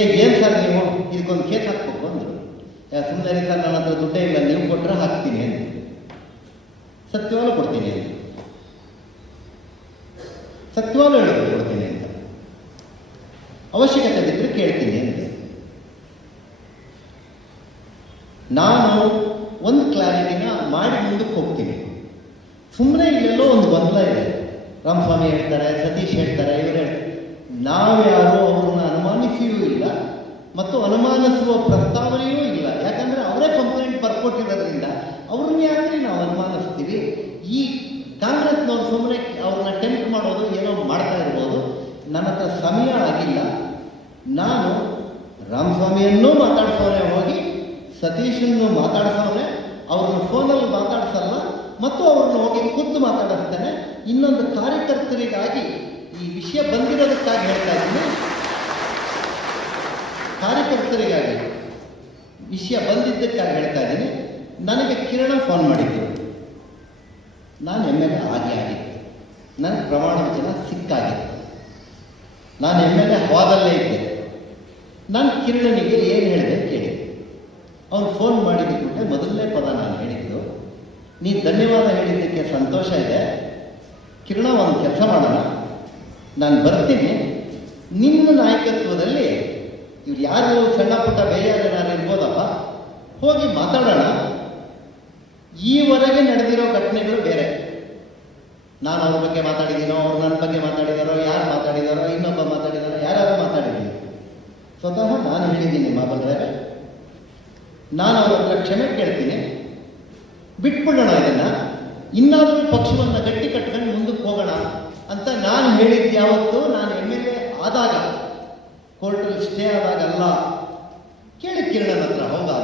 ಏನು ಸರ್ ನೀವು ಇದಕ್ಕೊಂದು ಕೇಸ್ ಹಾಕ್ಬೇಕು ಅಂದರು. ಸುಮ್ಮನೆ ಸರ್ ನನ್ನ ಹತ್ರ ದುಡ್ಡೇ ಇಲ್ಲ, ನೀವು ಕೊಟ್ಟರೆ ಹಾಕ್ತೀನಿ ಅಂತ. ಸತ್ಯವಾಗ್ಲೂ ಕೊಡ್ತೀನಿ ಅಂತ, ಸತ್ಯವಾಗ್ಲೂ ಹೇಳೋದು ಕೊಡ್ತೀನಿ ಅಂತ, ಅವಶ್ಯಕತೆ ಬಿದ್ದರೆ ಕೇಳ್ತೀನಿ ಅಂತ. ನಾನು ಒಂದು ಕ್ಲಾರಿಟಿನ ಮಾಡಿ ಮುಂದಕ್ಕೆ ಹೋಗ್ತೀನಿ. ಸುಮ್ಮನೆ ಇಲ್ಲೆಲ್ಲೋ ಒಂದು ಗೊಂದಲ ಇದೆ. ರಾಮಸ್ವಾಮಿ ಹೇಳ್ತಾರೆ, ಸತೀಶ್ ಹೇಳ್ತಾರೆ, ಇವರೇ ನಾವು ಯಾರು ಅವ್ರನ್ನ ಅನುಮಾನಿಸಿಯೂ ಇಲ್ಲ ಮತ್ತು ಅನುಮಾನಿಸುವ ಪ್ರಸ್ತಾವನೆಯೂ ಇಲ್ಲ. ಯಾಕಂದರೆ ಅವರೇ ಕಂಪ್ಲೇಂಟ್ ಬರ್ಕೊಟ್ಟಿರೋದ್ರಿಂದ ಅವ್ರನ್ನ ಯಾಕೆ ನಾವು ಅನುಮಾನಿಸ್ತೀವಿ? ಈ ಕಾಂಗ್ರೆಸ್ನವ್ರು ಸುಮ್ಮನೆ ಅವ್ರನ್ನ ಟೆಂಪ್ಟ್ ಮಾಡೋದು ಏನೋ ಮಾಡ್ತಾ ಇರ್ಬೋದು. ನನ್ನ ಹತ್ರ ಸಮಯ ಆಗಿಲ್ಲ. ನಾನು ರಾಮಸ್ವಾಮಿಯನ್ನೂ ಮಾತಾಡ್ಸೋನೆ, ಹೋಗಿ ಸತೀಶನ್ನು ಮಾತಾಡ್ಸೋನೆ, ಅವ್ರನ್ನ ಫೋನಲ್ಲಿ ಮಾತಾಡ್ಸಲ್ಲ ಮತ್ತು ಅವ್ರನ್ನ ಹೋಗಿ ಖುದ್ದು ಮಾತಾಡಿಸ್ತೇನೆ. ಇನ್ನೊಂದು ಕಾರ್ಯಕರ್ತರಿಗಾಗಿ ಈ ವಿಷಯ ಬಂದಿರೋದಕ್ಕಾಗಿ ಹೇಳ್ತಾ ಇದ್ದೀನಿ, ಕಾರ್ಯಕರ್ತರಿಗಾಗಿ ವಿಷಯ ಬಂದಿದ್ದಕ್ಕಾಗಿ ಹೇಳ್ತಾ ಇದ್ದೀನಿ. ನನಗೆ ಕಿರಣ ಫೋನ್ ಮಾಡಿದ್ದರು. ನಾನು MLA ಆಗಿತ್ತು, ನನಗೆ ಪ್ರಮಾಣ ವಚನ ಸಿಕ್ಕಾಗಿತ್ತು, ನಾನು MLA ಹವಾದಲ್ಲೇ ಇದ್ದೆ. ನಾನು ಕಿರಣನಿಗೆ ಏನು ಹೇಳಿದೆ ಕೇಳಿ. ಅವನು ಫೋನ್ ಮಾಡಿದ್ದಕ್ಕೆ ಮೊದಲನೇ ಪದ ನಾನು ಹೇಳಿದ್ದು, ನೀನು ಧನ್ಯವಾದ ಹೇಳಿದ್ದಕ್ಕೆ ಸಂತೋಷ ಇದೆ ಕಿರಣ, ಒಂದು ಕೆಲಸ ಮಾಡೋಣ, ನಾನು ಬರ್ತೀನಿ, ನಿನ್ನ ನಾಯಕತ್ವದಲ್ಲಿ ಇವ್ರು ಯಾರು ಸಣ್ಣ ಪುಟ್ಟ ಬೇರೆ ನಾನು ಇರ್ಬೋದಪ್ಪ, ಹೋಗಿ ಮಾತಾಡೋಣ. ಈವರೆಗೆ ನಡೆದಿರೋ ಘಟನೆಗಳು ಬೇರೆ. ನಾನು ಅವ್ರ ಬಗ್ಗೆ ಮಾತಾಡಿದ್ದೀನೋ, ಅವ್ರು ನನ್ನ ಬಗ್ಗೆ ಮಾತಾಡಿದಾರೋ, ಯಾರು ಮಾತಾಡಿದಾರೋ, ಇನ್ನೊಬ್ಬ ಮಾತಾಡಿದಾರೋ, ಯಾರು ಮಾತಾಡಿದ್ದೀನಿ. ಸ್ವತಃ ನಾನು ಹೇಳಿದ್ದೀನಿ ಮಾತಾಡಿದ್ರೆ, ನಾನು ಅವ್ರ ಹತ್ರ ಕ್ಷಮೆ ಕೇಳ್ತೀನಿ, ಬಿಟ್ಬಿಡೋಣ ಇದನ್ನು, ಇನ್ನಾದರೂ ಪಕ್ಷವನ್ನು ಗಟ್ಟಿ ಕಟ್ಕೊಂಡು ಮುಂದಕ್ಕೆ ಹೋಗೋಣ ಅಂತ ನಾನು ಹೇಳಿದ್ದು. ಯಾವತ್ತು ನಾನು MLA ಆದಾಗ, ಕೋರ್ಟಲ್ಲಿ ಸ್ಟೇ ಆದಾಗಲ್ಲ. ಕೇಳಿ ಕಿರಣನ ಹತ್ರ, ಹೌದಾ?